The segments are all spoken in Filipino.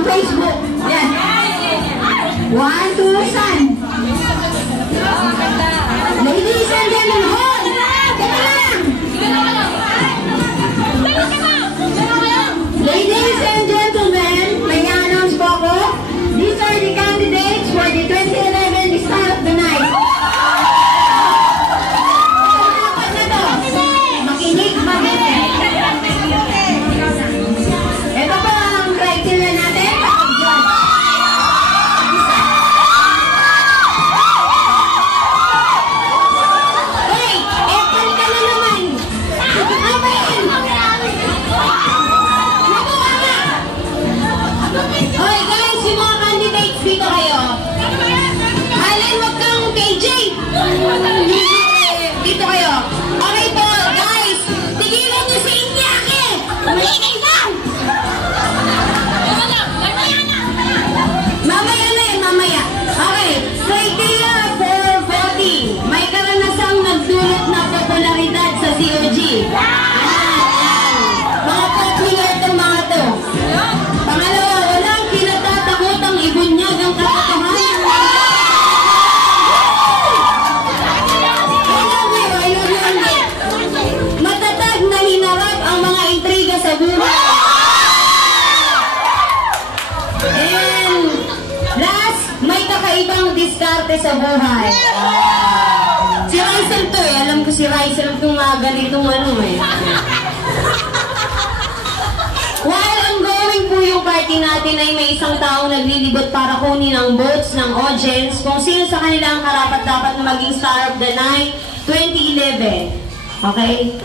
ang Facebook. Yan. 1, 2, San. Ladies and gentlemen, hold! Teka lang! Ladies and gentlemen, may announce po ako. These are the candidates for the 2011 Star of the Night. Makinig, makinig. Ito po ang criteria natin. Wait, epal ka na naman. Amen. Hoy guys, yung mga candidates dito kayo. Alin, wag kang KJ. Dito kayo. Okay po, guys. Tigilan niyo si Inyaki. Umingay lang. Mamaya na yun, mamaya. Okay, criteria for voting. May karanasang nagdulot na popularidad sa COG. Mga popular itong mga to. Pangalawa, walang kinatatakotang ibunyag ang katotohanan. Matatag na hinarap ang mga intriga sa buhay. And last, may kakaibang diskarte sa buhay. Si Rysel to eh. Alam ko si Rysel itong ganitong ano eh. While ongoing po yung party natin ay may isang taong naglilibot para kunin ang votes ng audience kung sino sa kanila ang karapat-dapat na maging Star of the Night 2011. Okay?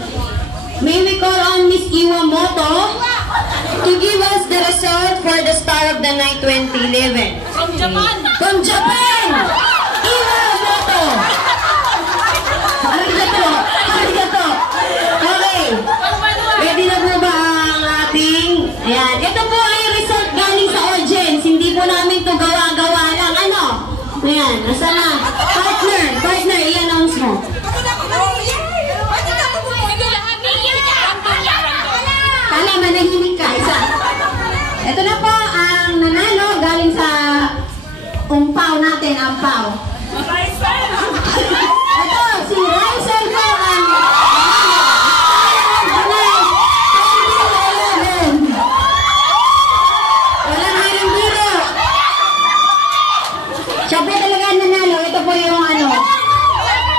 May we call on Miss Iwamoto to give us the result for the Star of the Night 2011. From Japan! From Japan! Iwamoto! Arigato! Arigato! Okay. Pwede na po ba ang ating... Ayan. Ito po ay result galing sa audience. Hindi po namin ito gawa-gawa lang. Ano? Ayan. Nasa na? Partner, i-announce mo. Tala, manahimik ka. Isa. Ito na po ang nanalo galing sa umpaw natin, ampaw. Ito, si Rysel po ang walang halang biro. Siya po talaga nanalo. Ito po yung ano.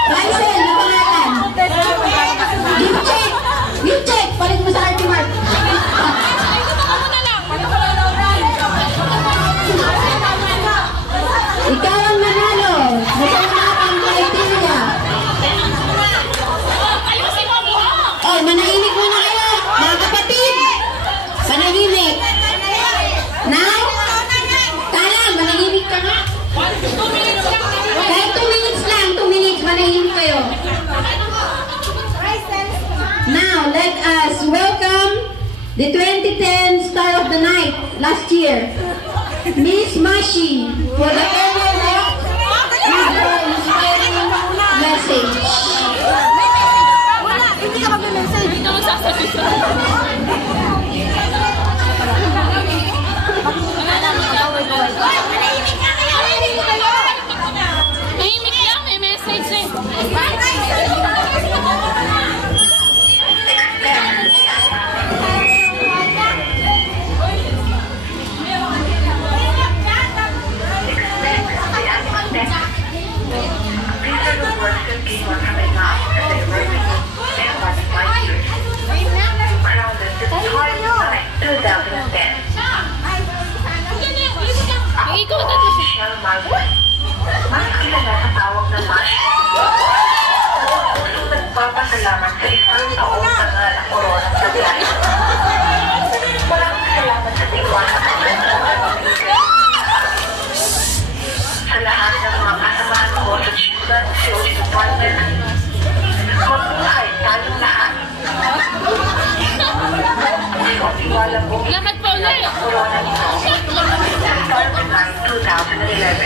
Rysel, na pangalan. Gift check. Palit mo sa RT Mark. Ikaw ang nanalo. Masama ang criteria. Oh, manahimik muna kayo. Mga kapatid. Manahimik. Now? Talang, manahimik ka nga. Kahit 2 minutes lang. 2 minutes, manahimik kayo. Now, let us welcome the 2010 Star of the Night last year, Miss Mashi, for the overall with her inspiring message. Hindi ka mag-message. Hindi ka magsasabi. Nahimik lang, may message eh. Ikaw tatlo siya. Mas kilala sa tawag na Mash. Nagpapasalamat sa isang taong nangal ang koronang sablay. Maraming salamat sa tiwala ng sa lahat ng mga kasamahan ko sa Children Social Department. Magbuhay tayong lahat. Ang tiwala ko Lahat pa ulit. ang corona nito sa Star of the Night 2011.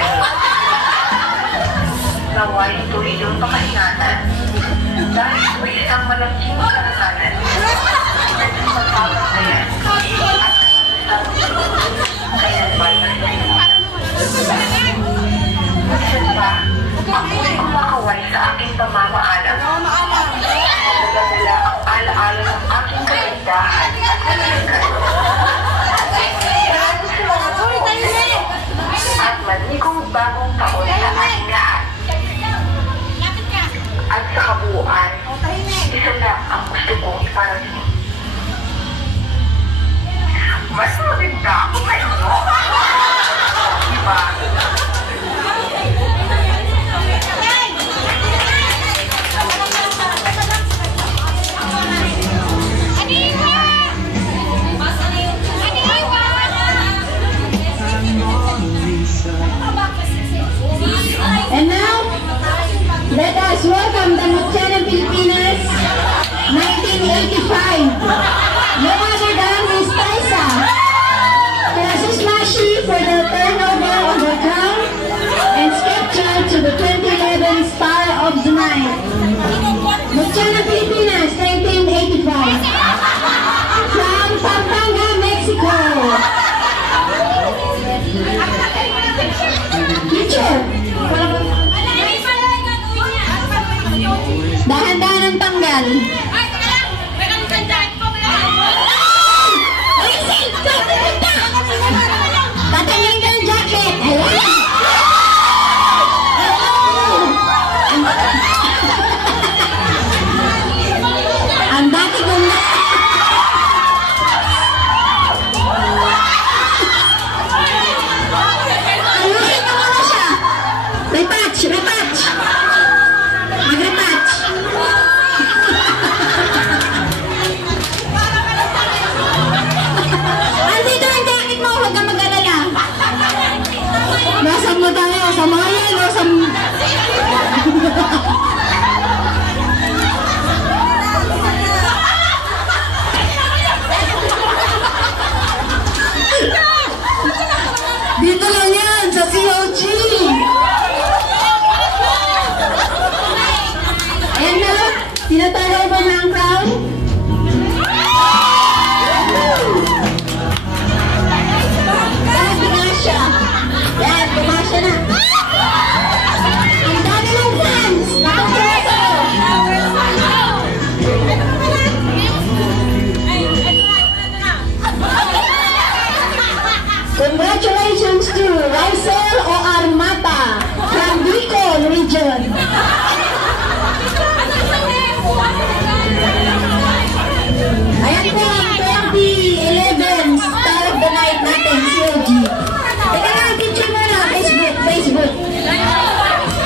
Naway tuloy yung pakahinatan dahil sa isang malaking karangalan na magpapagayan at kaya mas maganda ako sa inyo. Diba? And now, let us welcome the Lieutenant Pilipinas 1985. No other than Miss Taisa. Francis Mashi for the turnover of the crown and scepter to the 2011 Star of the Night. Lieutenant Pilipinas 1985. From Pampanga, Mexico. Teacher. Dahan-dahan ang tanggal. Tatanggalin ka ng jacket. Ang dati kong ayusin mo muna siya. Retouch, retouch. Mag-retouch. Andito ang jacket mo, huwag kang mag-alala. Nasaan mo tayo? Sa mayan o sa... Dito lang yan, sa COG. And now, tinataraw ba na ang crown? Dahil tumasya. Yan, tumasya na. Ang dami ng fans. Nakapasa. Congratulations to Rysel O. Armata from Bicol Region.